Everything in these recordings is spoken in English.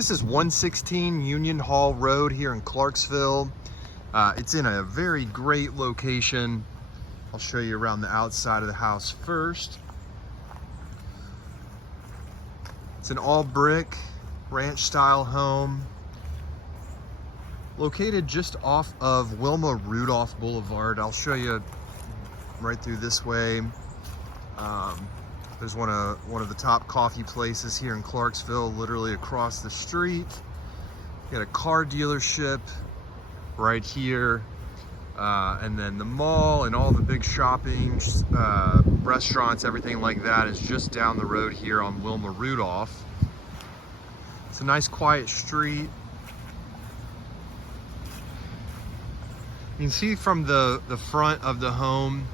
This is 116 Union Hall Road here in Clarksville. It's in a very great location. I'll show you around the outside of the house first. It's an all brick ranch style home located just off of Wilma Rudolph Boulevard. I'll show you right through this way. There's one of the top coffee places here in Clarksville, literally across the street. You got a car dealership right here, and then the mall and all the big shopping, restaurants, everything like that is just down the road here on Wilma Rudolph. It's a nice quiet street. You can see from the front of the home,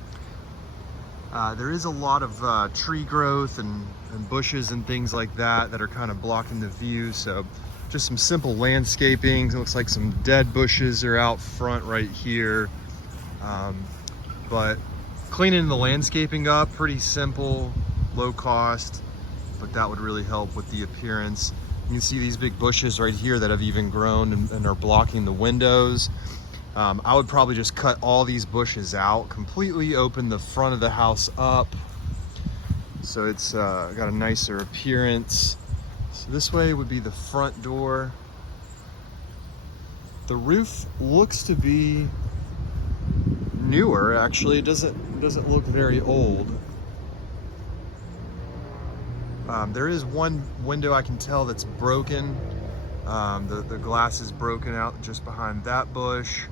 there is a lot of tree growth and bushes and things like that that are kind of blocking the view. So just some simple landscaping. It looks like some dead bushes are out front right here. But cleaning the landscaping up, pretty simple, low cost, but that would really help with the appearance. You can see these big bushes right here that have even grown and are blocking the windows. I would probably just cut all these bushes out, completely open the front of the house up so it's got a nicer appearance. So this way would be the front door. The roof looks to be newer, actually. It doesn't look very old. There is one window I can tell that's broken. The glass is broken out just behind that bush.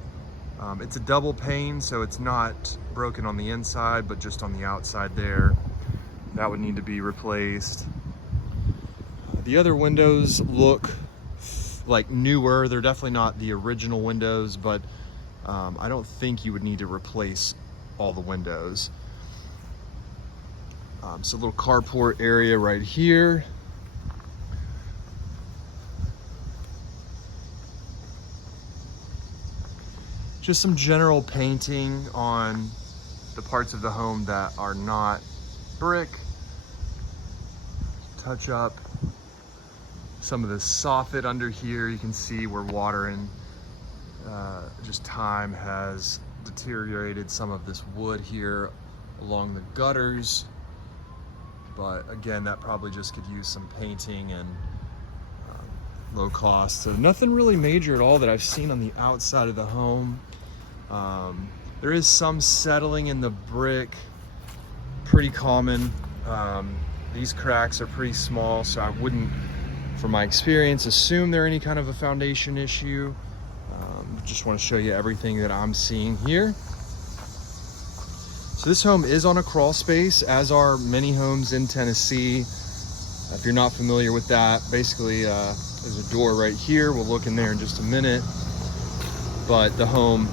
It's a double pane, so it's not broken on the inside, but just on the outside there. That would need to be replaced. The other windows look like newer. They're definitely not the original windows, but I don't think you would need to replace all the windows. So a little carport area right here. Just some general painting on the parts of the home that are not brick. Touch up some of the soffit under here. You can see where water and just time has deteriorated some of this wood here along the gutters. But again, that probably just could use some painting and low cost. So nothing really major at all that I've seen on the outside of the home. There is some settling in the brick, pretty common. These cracks are pretty small, so I wouldn't, from my experience, assume they're any kind of a foundation issue. Just want to show you everything that I'm seeing here. So this home is on a crawl space, as are many homes in Tennessee. If you're not familiar with that, basically there's a door right here. We'll look in there in just a minute. But the home,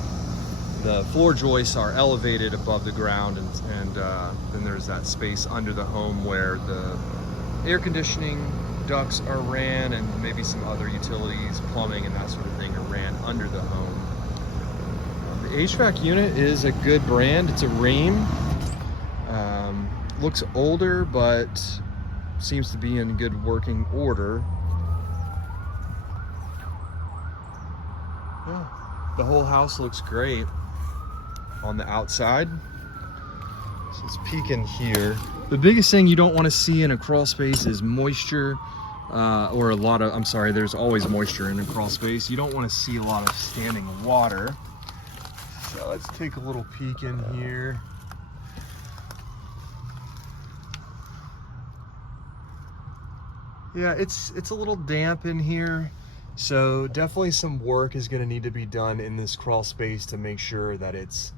the floor joists are elevated above the ground, and then there's that space under the home where the air conditioning ducts are ran, and maybe some other utilities, plumbing and that sort of thing are ran under the home. The HVAC unit is a good brand. It's a Rheem. Looks older, but seems to be in good working order. Yeah, the whole house looks great on the outside. So let's peek in here. The biggest thing you don't want to see in a crawl space is moisture, or there's always moisture in a crawl space. You don't want to see a lot of standing water. So let's take a little peek in here. Yeah, it's a little damp in here. So definitely some work is going to need to be done in this crawl space to make sure that it's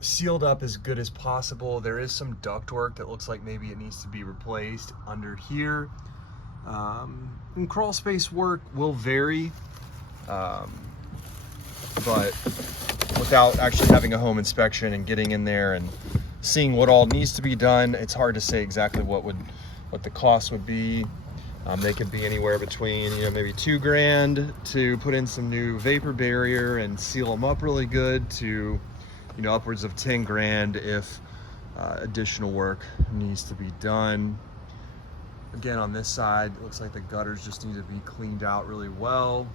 sealed up as good as possible. There is some duct work that looks like maybe it needs to be replaced under here. And crawl space work will vary, but without actually having a home inspection and getting in there and seeing what all needs to be done, it's hard to say exactly what the cost would be. They could be anywhere between, maybe $2,000 to put in some new vapor barrier and seal them up really good, to, upwards of $10,000 if additional work needs to be done. Again, on this side, it looks like the gutters just need to be cleaned out really well.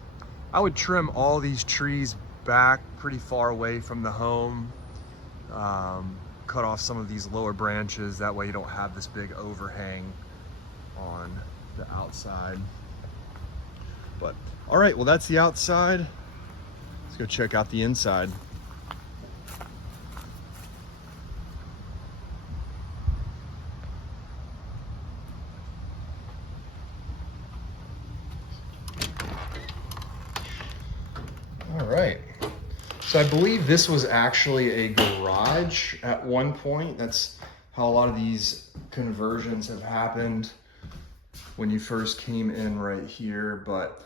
I would trim all these trees back pretty far away from the home. Cut off some of these lower branches. That way you don't have this big overhang on the outside. But all right, well, that's the outside. Let's go check out the inside. All right. So I believe this was actually a garage at one point. That's how a lot of these conversions have happened when you first came in right here, but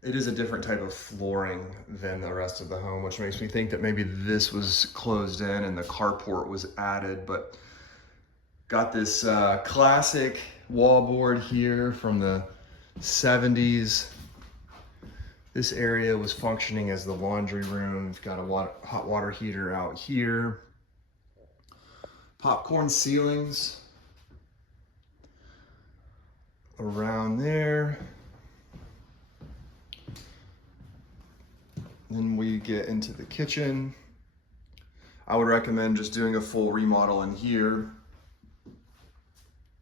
it is a different type of flooring than the rest of the home, which makes me think that maybe this was closed in and the carport was added. But got this classic wallboard here from the 70s. This area was functioning as the laundry room. We've got a hot water heater out here. Popcorn ceilings around there. Then we get into the kitchen. I would recommend just doing a full remodel in here.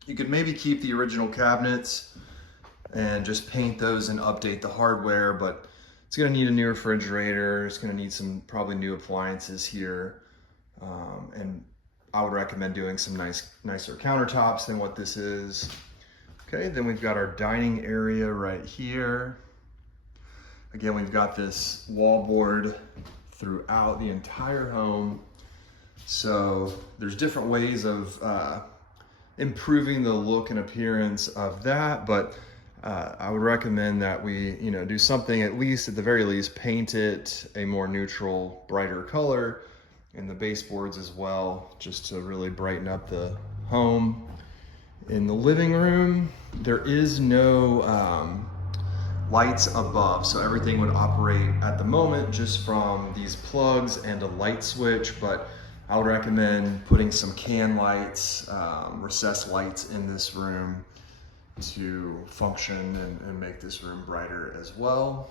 You could maybe keep the original cabinets and just paint those and update the hardware, but it's gonna need a new refrigerator. It's gonna need some probably new appliances here. And I would recommend doing some nicer countertops than what this is. Okay, then we've got our dining area right here. Again, we've got this wallboard throughout the entire home. So there's different ways of improving the look and appearance of that, but I would recommend that we, do something, at least at the very least, paint it a more neutral, brighter color, and the baseboards as well, just to really brighten up the home. In the living room, there is no lights above, so everything would operate at the moment just from these plugs and a light switch, but I would recommend putting some can lights, recessed lights in this room to function and make this room brighter as well.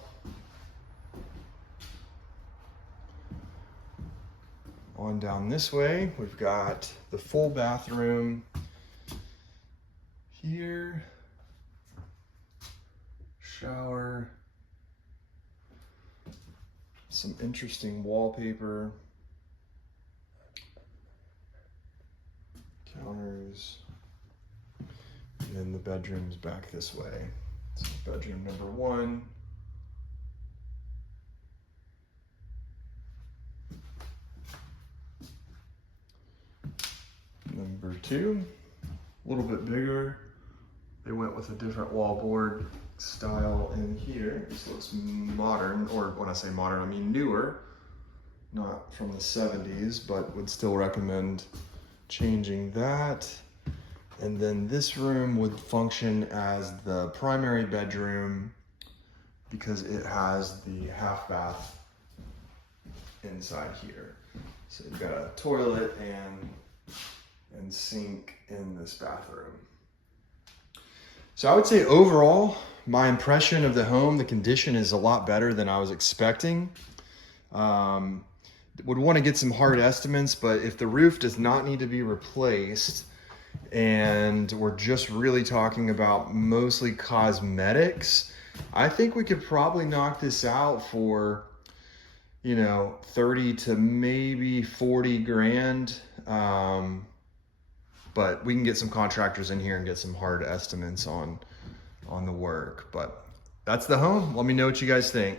On down this way, we've got the full bathroom here, shower, some interesting wallpaper, counters, and then the bedroom's back this way. So bedroom number 1. Number 2, a little bit bigger. They went with a different wallboard style in here. This looks modern, or when I say modern, I mean newer, not from the 70s, but would still recommend changing that. And then this room would function as the primary bedroom because it has the half bath inside here. So you've got a toilet and sink in this bathroom. So I would say overall, my impression of the home, the condition is a lot better than I was expecting. Would want to get some hard estimates, but if the roof does not need to be replaced, and we're just really talking about mostly cosmetics, I think we could probably knock this out for, 30 to maybe 40 grand. But we can get some contractors in here and get some hard estimates on the work. But that's the home. Let me know what you guys think.